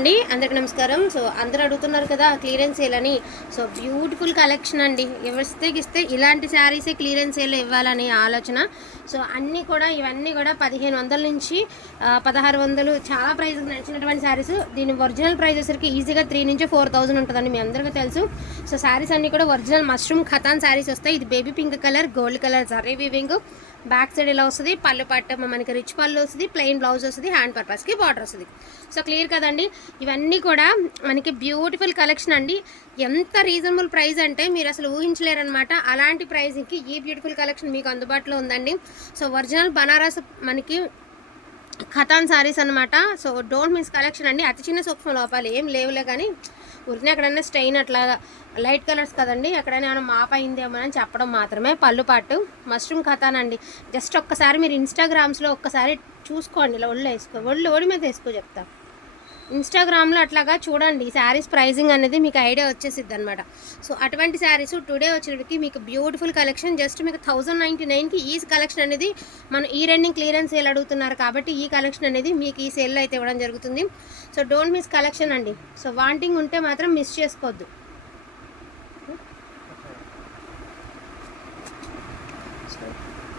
అండి అందరికి నమస్కారం. సో అందరూ అడుగుతున్నారు కదా క్లియరెన్స్ సేల్ అని సో బ్యూటిఫుల్ కలెక్షన్ అండి. ఎవరిస్తే ఇస్తే ఇలాంటి శారీసే క్లియరెన్స్ సేల్ ఇవ్వాలని ఆలోచన. సో అన్నీ కూడా ఇవన్నీ కూడా పదిహేను వందల నుంచి పదహారు వందలు చాలా ప్రైస్ నడిచినటువంటి శారీస్. దీని ఒరిజినల్ ప్రైస్ వచ్చేసరికి ఈజీగా త్రీ నుంచి ఫోర్ థౌజండ్ ఉంటుందండి మీ అందరికీ తెలుసు. సో శారీస్ అన్నీ కూడా ఒరిజినల్ మష్రూమ్ ఖతాన్ శారీస్ వస్తాయి. ఇది baby pink colour gold colour zari weaving. Back side ఇలా వస్తుంది పళ్ళు పట్ట మనకి రిచ్ పళ్ళు వస్తుంది ప్లెయిన్ బ్లౌజ్ వస్తుంది హ్యాండ్ పర్పస్కి బార్డర్ వస్తుంది. సో క్లియర్ కదండి? ఇవన్నీ కూడా మనకి బ్యూటిఫుల్ కలెక్షన్ అండి. ఎంత రీజనబుల్ ప్రైస్ అంటే మీరు అసలు ఊహించలేరనమాట అలాంటి ప్రైస్కి ఈ బ్యూటిఫుల్ కలెక్షన్ మీకు అందుబాటులో ఉందండి. సో ఒరిజినల్ బనారస్ మనకి ఖతాన్ సారీస్ అనమాట సో డోంట్ మిస్ కలెక్షన్ అండి. అతి చిన్న సూక్ష్మ లోపాలు ఏం లేవులే కానీ ఉరిని ఎక్కడైనా స్టెయిన్ అట్లా లైట్ కలర్స్ కదండి. ఎక్కడైనా ఏమైనా మాప్ అయిందేమో అని చెప్పడం మాత్రమే పళ్ళు పాటు. మష్రూమ్ ఖతాన్ అండి. జస్ట్ ఒక్కసారి మీరు ఇన్స్టాగ్రామ్స్లో ఒక్కసారి చూసుకోండి. ఇలా ఒళ్ళు వేసుకో ఒళ్ళు ఒడి మీద వేసుకో చెప్తాను ఇన్స్టాగ్రామ్లో అట్లాగా చూడండి శారీస్ ప్రైజింగ్ అనేది మీకు ఐడియా వచ్చేసిద్ది అనమాట సో అటువంటి శారీస్ టుడే వచ్చినప్పటికి మీకు బ్యూటిఫుల్ కలెక్షన్ జస్ట్ మీకు థౌజండ్ నైంటీ నైన్కి ఈ కలెక్షన్ అనేది మనం ఈ రన్నింగ్ క్లియరెన్స్ సేల్ అడుగుతున్నారు కాబట్టి ఈ కలెక్షన్ అనేది మీకు ఈ సేల్లో అయితే ఇవ్వడం జరుగుతుంది. సో డోంట్ మిస్ కలెక్షన్ అండి. సో వాంటింగ్ ఉంటే మాత్రం మిస్ చేసుకోవద్దు.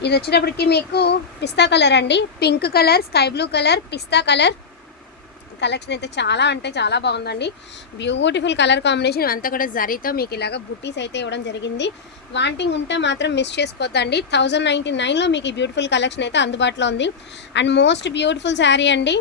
ఇది వచ్చేటప్పటికి మీకు పిస్తా కలర్ అండి. Pink colour sky blue colour పిస్తా కలర్ కలెక్షన్ అయితే చాలా అంటే చాలా బాగుందండి. బ్యూటిఫుల్ కలర్ కాంబినేషన్ ఇవంతా కూడా జరీతో మీకు ఇలాగ బుట్టీస్ అయితే ఇవ్వడం జరిగింది. వాంటింగ్ ఉంటే మాత్రం మిస్ చేసుకోవద్దండి. థౌజండ్ నైంటీ నైన్లో మీకు ఈ బ్యూటిఫుల్ కలెక్షన్ అయితే అందుబాటులో ఉంది. అండ్ మోస్ట్ బ్యూటిఫుల్ శారీ అండి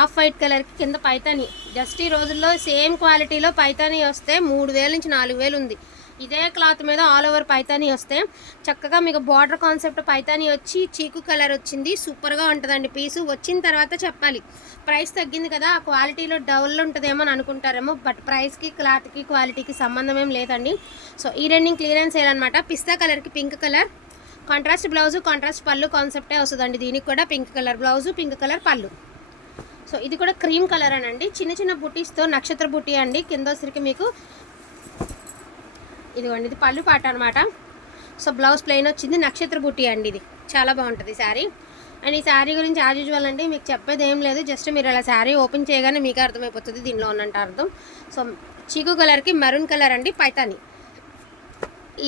ఆఫ్ వైట్ కలర్కి కింద పైతాని. జస్ట్ ఈ రోజుల్లో సేమ్ క్వాలిటీలో పైతాని వస్తే మూడు వేల నుంచి నాలుగు వేలు ఉంది. ఇదే క్లాత్ మీద ఆల్ ఓవర్ పైతానీ వస్తే చక్కగా మీకు బార్డర్ కాన్సెప్ట్ పైతానీ వచ్చి చీకు కలర్ వచ్చింది సూపర్గా ఉంటుందండి పీసు. వచ్చిన తర్వాత చెప్పాలి ప్రైస్ తగ్గింది కదా ఆ క్వాలిటీలో డౌల్ ఉంటుందేమో అని అనుకుంటారేమో బట్ ప్రైస్కి క్లాత్కి క్వాలిటీకి సంబంధం ఏం లేదండి. సో ఈ రన్నింగ్ క్లియరెన్స్ వేయాలన్నమాట పిస్తా కలర్కి pink colour contrast blouse contrast పళ్ళు కాన్సెప్టే వస్తుందండి. దీనికి కూడా pink colour blouse pink colour పళ్ళు. సో ఇది కూడా క్రీమ్ కలర్ అనండి చిన్న చిన్న బుట్టీస్తో నక్షత్ర బుట్టి అండి. కింద వచ్చరికి మీకు ఇదిగోండి ఇది పళ్ళు పాట అనమాట సో బ్లౌజ్ ప్లెయిన్ వచ్చింది. నక్షత్ర బుట్టి అండి ఇది. చాలా బాగుంటుంది శారీ. అండ్ ఈ శారీ గురించి యాజ్ యూజువల్ అండి మీకు చెప్పేది ఏం లేదు. జస్ట్ మీరు అలా శారీ ఓపెన్ చేయగానే మీకు అర్థమైపోతుంది దీనిలో ఉన్నంట అర్థం. సో చీకు కలర్కి మెరూన్ కలర్ అండి పైతాని.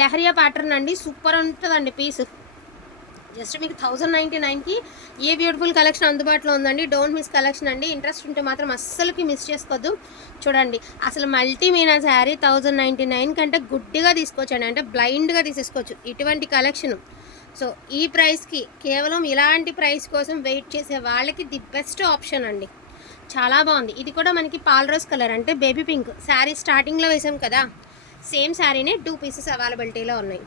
లెహరియా ప్యాటర్న్ అండి సూపర్ ఉంటుందండి పీస్ జస్ట్ మీకు థౌజండ్ నైంటీ నైన్కి ఏ బ్యూటిఫుల్ కలెక్షన్ అందుబాటులో ఉందండి? డోంట్ మిస్ కలెక్షన్ అండి. ఇంట్రెస్ట్ ఉంటే మాత్రం అస్సలకి మిస్ చేసుకోవద్దు. చూడండి అసలు multi Meena sari thousand ninety nine కంటే గుడ్డిగా తీసుకోవచ్చండి. అంటే బ్లైండ్గా తీసేసుకోవచ్చు. ఇటువంటి కలెక్షన్. సో ఈ ప్రైస్కి కేవలం ఇలాంటి ప్రైస్ కోసం వెయిట్ చేసే వాళ్ళకి ది బెస్ట్ ఆప్షన్ అండి. చాలా బాగుంది. ఇది కూడా మనకి పాల్ రోజ్ కలర్ అంటే బేబీ పింక్. శారీ స్టార్టింగ్లో వేసాం కదా. సేమ్ శారీనే టూ పీసెస్ అవైలబిలిటీలో ఉన్నాయి.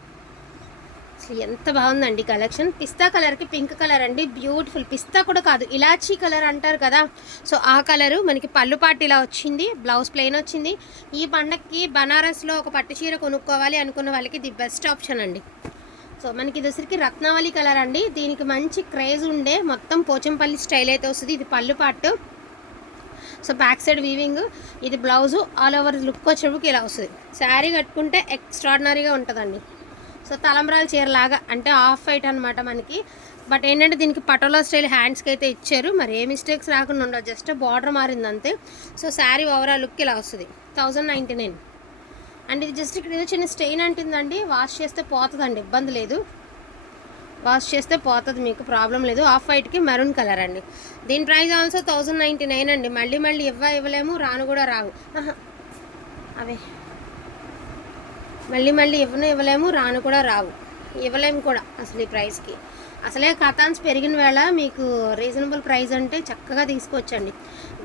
ఎంత బాగుందండి కలెక్షన్. పిస్తా కలర్కి పింక్ కలర్ అండి. బ్యూటిఫుల్. పిస్తా కూడా కాదు ఇలాచీ కలర్ అంటారు కదా. సో ఆ కలరు మనకి పళ్ళు పాటు ఇలా వచ్చింది బ్లౌజ్ ప్లెయిన్ వచ్చింది. ఈ పండక్కి బనారస్లో ఒక పట్టు చీర కొనుక్కోవాలి అనుకున్న వాళ్ళకి ది బెస్ట్ ఆప్షన్ అండి. సో మనకి ఇది రత్నావళి కలర్ అండి. దీనికి మంచి క్రేజ్ ఉండే మొత్తం పోచంపల్లి స్టైల్ అయితే వస్తుంది. ఇది పళ్ళు పాటు. So back side weaving. ఇది బ్లౌజు ఆల్ ఓవర్ లుక్ వచ్చేటప్పుడు ఇలా వస్తుంది. శారీ కట్టుకుంటే ఎక్స్ట్రాడినరీగా ఉంటుందండి. సో తలంబ్రాల చీరలాగా అంటే ఆఫ్ వైట్ అనమాట మనకి. బట్ ఏంటంటే దీనికి పటోలా స్టైల్ హ్యాండ్స్కి అయితే ఇచ్చారు. మరి ఏ మిస్టేక్స్ రాకుండా ఉండవు. జస్ట్ బార్డర్ మారింది అంతే. సో శారీ ఓవరాల్ లుక్ ఇలా వస్తుంది. Thousand ninety nine. అండ్ ఇది జస్ట్ ఇక్కడ ఏదో చిన్న స్టెయిన్ అంటుందండి. వాష్ చేస్తే పోతుందండి. ఇబ్బంది లేదు. వాష్ చేస్తే పోతుంది మీకు ప్రాబ్లం లేదు. ఆఫ్ వైట్కి మెరూన్ కలర్ అండి. దీని price also thousand ninety nine అండి. మళ్ళీ మళ్ళీ ఇవ్వ ఇవ్వలేము. రాను కూడా రావు. అవే. మళ్ళీ మళ్ళీ ఇవ్వను ఇవ్వలేము రాను కూడా రావు. ఇవ్వలేము కూడా అసలు ఈ ప్రైస్కి అసలే కథాన్స్ పెరిగిన వేళ మీకు రీజనబుల్ ప్రైస్ అంటే చక్కగా తీసుకొచ్చండి.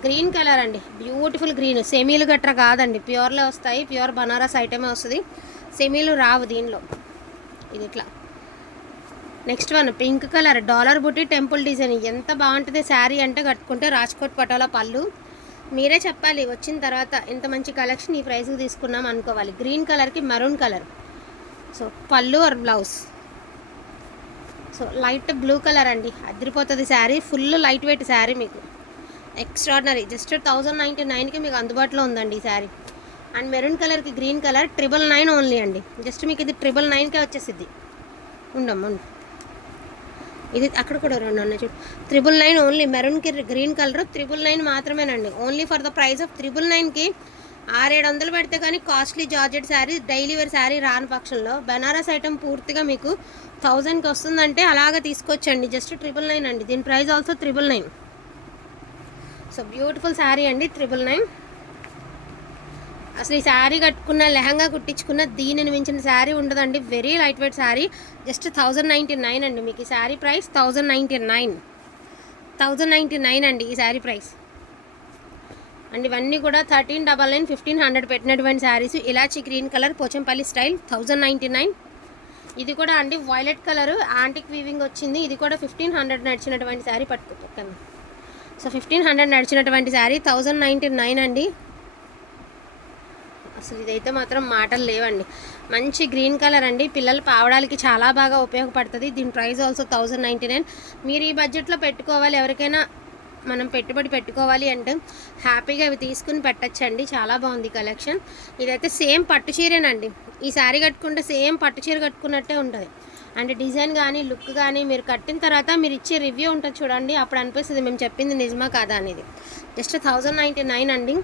గ్రీన్ కలర్ అండి. బ్యూటిఫుల్ గ్రీన్ సెమీలు గట్రా కాదండి. ప్యూర్లో వస్తాయి. ప్యూర్ బనారస్ ఐటమే వస్తుంది. సెమీలు రావు దీనిలో. ఇది ఇట్లా. Next one pink colour dollar బుట్టి టెంపుల్ డిజైన్ ఎంత బాగుంటుంది శారీ అంటే కట్టుకుంటే రాజ్కోట్ పటోలా పళ్ళు. మీరే చెప్పాలి వచ్చిన తర్వాత ఇంత మంచి కలెక్షన్ ఈ ప్రైస్కి తీసుకున్నాం అనుకోవాలి. గ్రీన్ కలర్కి మరూన్ కలర్ సో పళ్ళు or blouse so light blue colour అండి. అదిరిపోతుంది sari. Full light weight sari మీకు. ఎక్స్ట్రాడినరీ జస్ట్ థౌజండ్ నైంటీ నైన్కి మీకు అందుబాటులో ఉందండి ఈ శారీ. అండ్ మెరూన్ కలర్కి green colour triple nine only అండి. జస్ట్ మీకు ఇది ట్రిపుల్ నైన్కే వచ్చేసిద్ది. ఉండమ్మ ఉండు. ఇది అక్కడ కూడా రెండు ఉన్నాయి చూడు. త్రిబుల్ నైన్ ఓన్లీ మెరూన్కి గ్రీన్ కలర్ త్రిబుల్ నైన్ మాత్రమేనండి. Only for the price of triple నైన్కి ఆరేడు వందలు పెడితే కానీ costly georgette sari daily wear sari రాని పక్షంలో బెనారస్ ఐటమ్ పూర్తిగా మీకు థౌజండ్కి వస్తుందంటే అలాగ తీసుకొచ్చండి. జస్ట్ ట్రిపుల్ నైన్ అండి. దీని price also triple nine so beautiful sari అండి త్రిబుల్ నైన్ అసలు ఈ శారీ కట్టుకున్న లెహంగా కుట్టించుకున్న దీనిని మించిన శారీ ఉండదండి. Very light weight sari. Just thousand ninety nine అండి మీకు ఈ sari price. Thousand ninety nine thousand ninety nine అండి ఈ శారీ ప్రైస్. అండ్ ఇవన్నీ కూడా thirteen double nine fifteen hundred పెట్టినటువంటి శారీస్. ఇలాచి green colour Pochampally style thousand ninety nine ఇది కూడా అండి వైలెట్ కలర్ యాంటిక్ వీవింగ్ వచ్చింది. ఇది కూడా ఫిఫ్టీన్ హండ్రెడ్ నడిచినటువంటి శారీ పట్టుకుంటాను సో ఫిఫ్టీన్ హండ్రెడ్ నడిచినటువంటి శారీ థౌజండ్ నైంటీ నైన్ అండి. అసలు ఇదైతే మాత్రం మాటలు లేవండి. మంచి గ్రీన్ కలర్ అండి. పిల్లలు పావడానికి చాలా బాగా ఉపయోగపడుతుంది. దీని price also thousand ninety nine మీరు ఈ బడ్జెట్లో పెట్టుకోవాలి. ఎవరికైనా మనం పెట్టుబడి పెట్టుకోవాలి అంటే హ్యాపీగా ఇవి తీసుకుని పెట్టచ్చండి. చాలా బాగుంది కలెక్షన్. ఇదైతే సేమ్ పట్టు చీరేనండి. ఈ శారీ కట్టుకుంటే సేమ్ పట్టు చీర కట్టుకున్నట్టే ఉంటుంది. అంటే డిజైన్ కానీ లుక్ కానీ మీరు కట్టిన తర్వాత మీరు ఇచ్చే రివ్యూ ఉంటుంది చూడండి. అప్పుడు అనిపిస్తుంది మేము చెప్పింది నిజమా కాదా అనేది. జస్ట్ థౌజండ్ నైంటీ నైన్ అండి.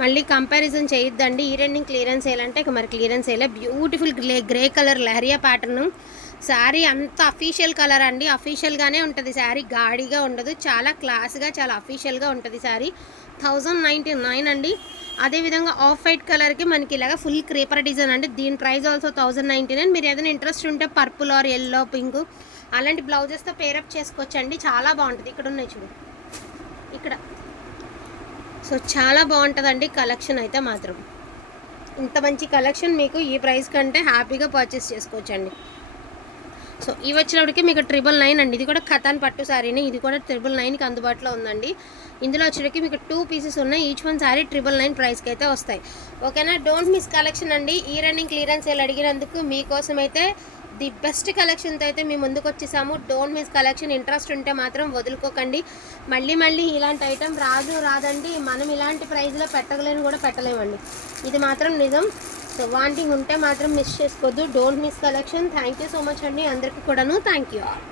మళ్ళీ కంపారిజన్ చేయొద్దండి. ఈ రెండింగ్ క్లియరెన్స్ వేయాలంటే ఇక మరి క్లియరెన్స్ వేయలే beautiful grey grey colour Leheriya pattern sari అంత అఫీషియల్ కలర్ అండి. అఫీషియల్గానే ఉంటుంది శారీ గాడిగా ఉండదు. చాలా క్లాస్గా చాలా అఫీషియల్గా ఉంటుంది శారీ థౌజండ్ నైంటీ నైన్ అండి అదేవిధంగా ఆఫ్ వైట్ కలర్కి మనకి ఇలాగ ఫుల్ క్రీపర్ డిజైన్ అండి. దీని price also thousand ninety nine మీరు ఏదైనా ఇంట్రెస్ట్ ఉంటే పర్పుల్ ఆర్ ఎల్లో పింక్ అలాంటి బ్లౌజెస్తో పేరప్ చేసుకోవచ్చండి. చాలా బాగుంటుంది. ఇక్కడ ఉన్నాయి చూడు. సో చాలా బాగుంటుందండి కలెక్షన్ అయితే మాత్రం. ఇంత మంచి కలెక్షన్ మీకు ఈ ప్రైస్ కంటే హ్యాపీగా పర్చేస్ చేసుకోవచ్చండి. సో ఇవి వచ్చినప్పటికి మీకు ట్రిపుల్ నైన్ అండి. ఇది కూడా కథాన్ పట్టు శారీని ఇది కూడా ట్రిపుల్ నైన్కి అందుబాటులో ఉందండి. ఇందులో వచ్చేటికి మీకు టూ పీసెస్ ఉన్నాయి. Each one sari triple nine ప్రైస్కి అయితే వస్తాయి. ఓకేనా? డోంట్ మిస్ కలెక్షన్ అండి. ఈ రన్నింగ్ క్లియరెన్స్ సేల్ అడిగినందుకు మీకోసం అయితే ది బెస్ట్ కలెక్షన్తో అయితే మేము ముందుకు వచ్చేసాము డోంట్ మిస్ కలెక్షన్. ఇంట్రెస్ట్ ఉంటే మాత్రం వదులుకోకండి. మళ్ళీ మళ్ళీ ఇలాంటి ఐటెం రాదు రాదండి. మనం ఇలాంటి ప్రైజ్లో పెట్టగలేని కూడా పెట్టలేమండి. ఇది మాత్రం నిజం. సో వాంటింగ్ ఉంటే మాత్రం మిస్ చేసుకోవద్దు. Don't miss collection. Thank you so much అండి. అందరికీ కూడాను థ్యాంక్ యూ. ఆల్